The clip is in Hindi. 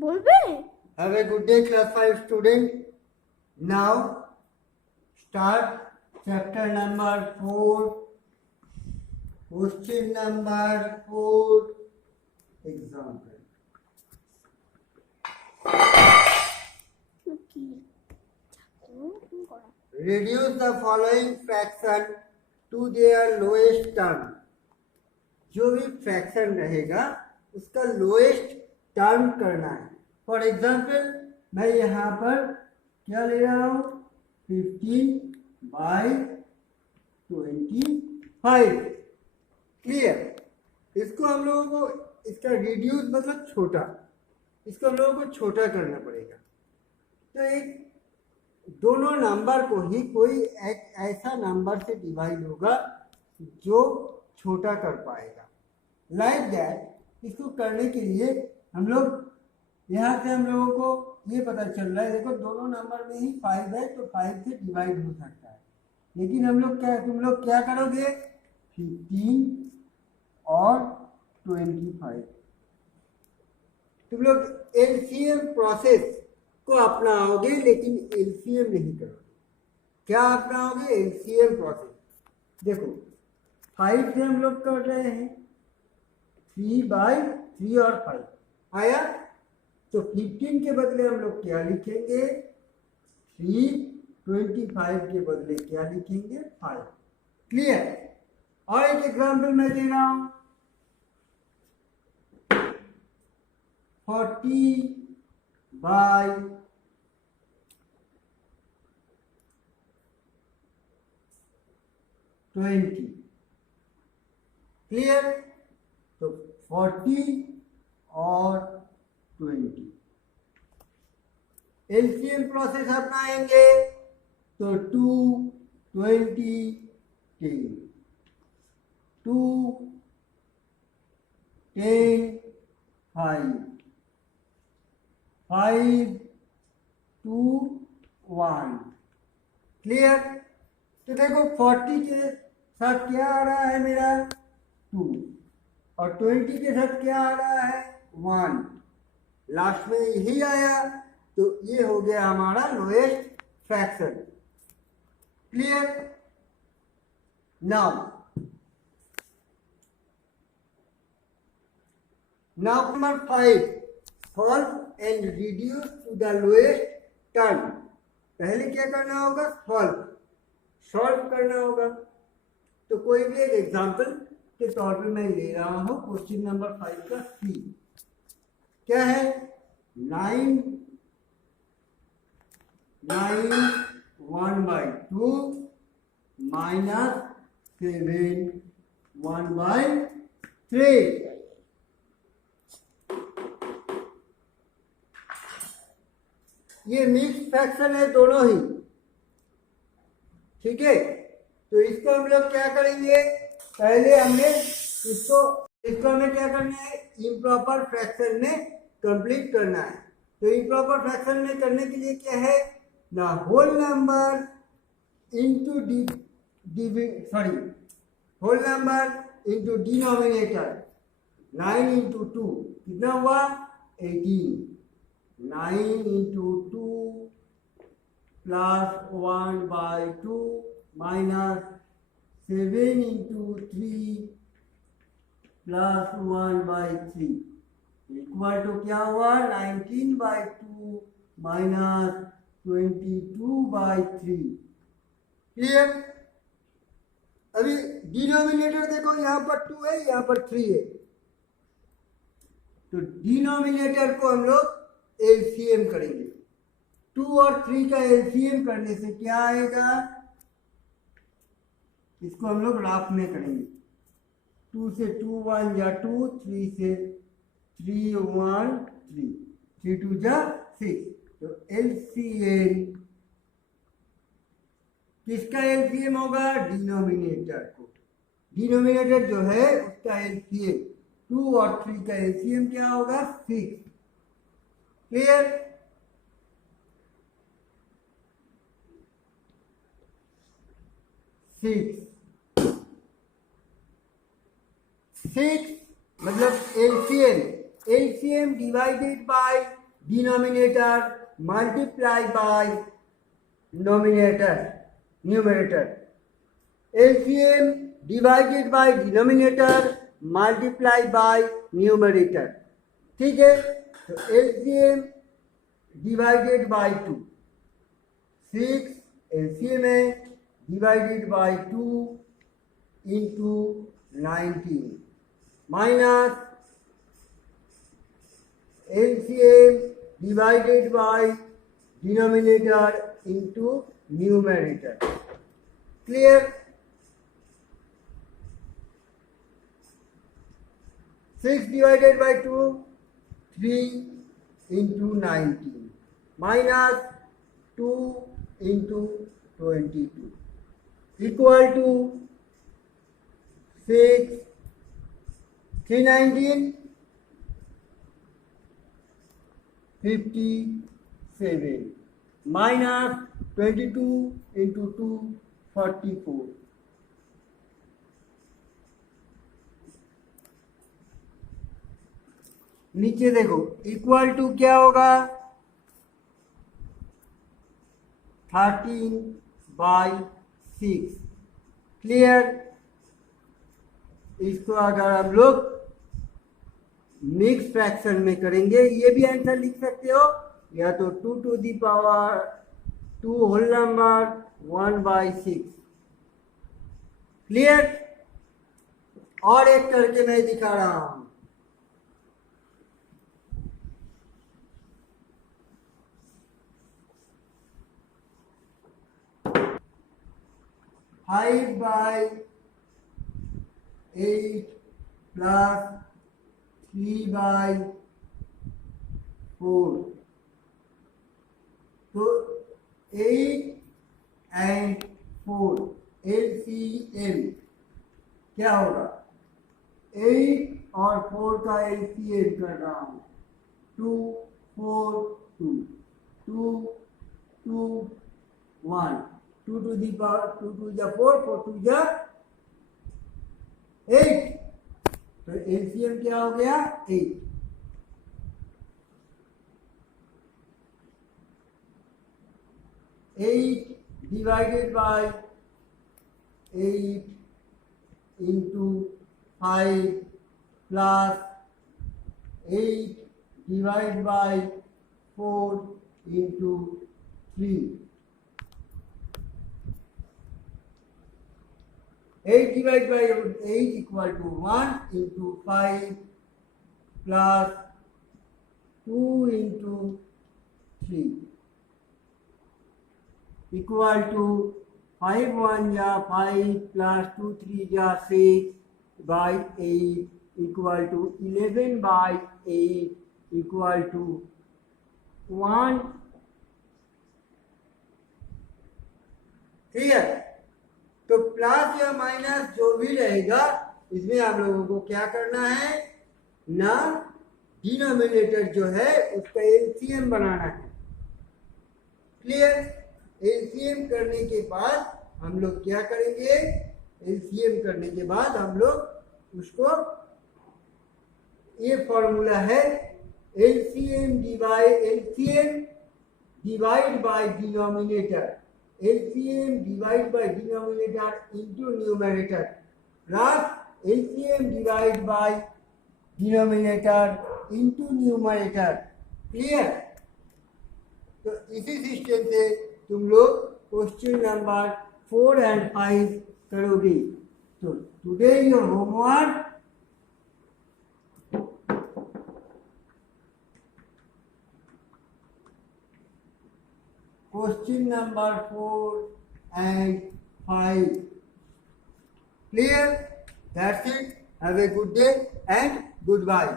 बोलबे Have a good day, class 5 student. Now start chapter number 4, question number 4, example. Reduce the following fraction to their lowest term. जो भी फ्रैक्शन रहेगा उसका लोएस्ट टर्म करना है. फॉर एग्जाम्पल मैं यहाँ पर क्या ले रहा हूँ 15/25. क्लियर. इसको हम लोगों को इसका रिड्यूस मतलब छोटा, इसको हम लोगों को छोटा करना पड़ेगा. तो एक दोनों नंबर को ही कोई एक ऐसा नंबर से डिवाइड होगा जो छोटा कर पाएगा. Like that. इसको करने के लिए हम लोग यहाँ से हम लोगों को ये पता चल रहा है, देखो दोनों नंबर में ही 5 है तो 5 से डिवाइड हो सकता है. लेकिन तुम लोग क्या करोगे 15 और 25. तुम लोग एलसीएम प्रोसेस को अपनाओगे लेकिन एलसीएम नहीं करोगे. क्या अपनाओगे? LCM process. देखो 5 से हम लोग कर रहे हैं 3/3 और 5 आया. तो 15 के बदले हम लोग क्या लिखेंगे 3, 25 के बदले क्या लिखेंगे 5. क्लियर. और एक एग्जाम्पल मैं दे रहा हूं 40/20. क्लियर. तो 40 और 20 एलसीएम प्रोसेस अपनाएंगे तो 2, 20, 10. 2, 10, 5, 5, 2, 1. क्लियर. तो देखो 40 के साथ क्या आ रहा है मेरा 2 और 20 के साथ क्या आ रहा है 1. लास्ट में यही आया तो ये हो गया हमारा lowest fraction. Clear. Now number 5 solve and reduce to the lowest term. पहले क्या करना होगा सॉल्व करना होगा. तो कोई भी एक एग्जांपल के तौर पे मैं ले रहा हूं क्वेश्चन नंबर 5 का सी. क्या है 9 1/2 माइनस 7 1/3. ये मिक्स फ्रैक्शन है दोनों ही. ठीक है. तो इसको हम लोग क्या करेंगे पहले हमें इसको हमें क्या करना है इम्प्रॉपर फ्रैक्शन में कंप्लीट करना है. तो इम्प्रॉपर फ्रैक्शन में करने के लिए क्या है ना whole number into whole number into denominator. 9 into 2 कितना हुआ 18. 9 into 2 plus 1/2 minus 7 into 3 plus 1/3 equal to क्या हुआ 19/2 माइनस 22/3. क्लियर. अभी डिनोमिनेटर देखो यहाँ पर 2 है यहाँ पर 3 है. तो डिनोमिनेटर को हम लोग एलसीएम करेंगे. 2 और 3 का एलसीएम करने से क्या आएगा इसको हम लोग राफ में करेंगे. 2 से 2 1 या 2, 3 से 3 1 3, 3 2 जा 6. तो एलसीएम किसका एलसीएम होगा डिनोमिनेटर को. डिनोमिनेटर जो है उसका एलसीएम 2 और 3 का एलसीएम क्या होगा 6. क्लियर. 6 मतलब LCM divided by denominator multiply by numerator. LCM divided by denominator multiply by numerator. ठीक है, तो LCM divided by 2, 6 LCM है divided by 2 into 19 minus LCM divided by denominator into numerator. Clear? 6 divided by 2, 3 into 19 minus 2 into 22 equal to 6, 319, 57 minus 22 into 2, 44. नीचे देखो इक्वल टू क्या होगा 13/6. क्लियर? इसको अगर हम लोग मिक्स फ्रैक्शन में करेंगे ये भी आंसर लिख सकते हो, या तो 2 to the power 2 whole number 1/6. Clear? और एक करके मैं दिखा रहा हूं. 5/8 plus 3/4. तो 8 and 4 LCM क्या होगा? 8 और 4 का LCM कर रहा हूं. 2 4 2 2 2 1 2 to the power 2 to the 4 4 to the 8. तो LCM क्या हो गया? 8. divided by 8 into 5 plus 8 divided by 4 into 3. 8 divided by 8 equal to 1 into 5 plus 2 into 3 equal to 5 1 या 5 plus 2 3 या 6 by 8 equal to 11 by 8 equal to 1. ठीक है, तो प्लस या माइनस जो भी रहेगा इसमें आप लोगों को क्या करना है ना, डिनोमिनेटर जो है उसका एलसीएम बनाना है. क्लियर? एलसीएम करने के बाद हम लोग क्या करेंगे? एलसीएम करने के बाद हम लोग उसको, ये फॉर्मूला है LCM divide by denominator. LCM divide by denominator into numerator plus LCM divide by denominator into numerator. Clear? तो इसी सिस्टम से तुम लोग क्वेश्चन नंबर 4 and 5 करोगे. तो today your homework question number 4 and 5. Clear? That's it. Have a good day and goodbye.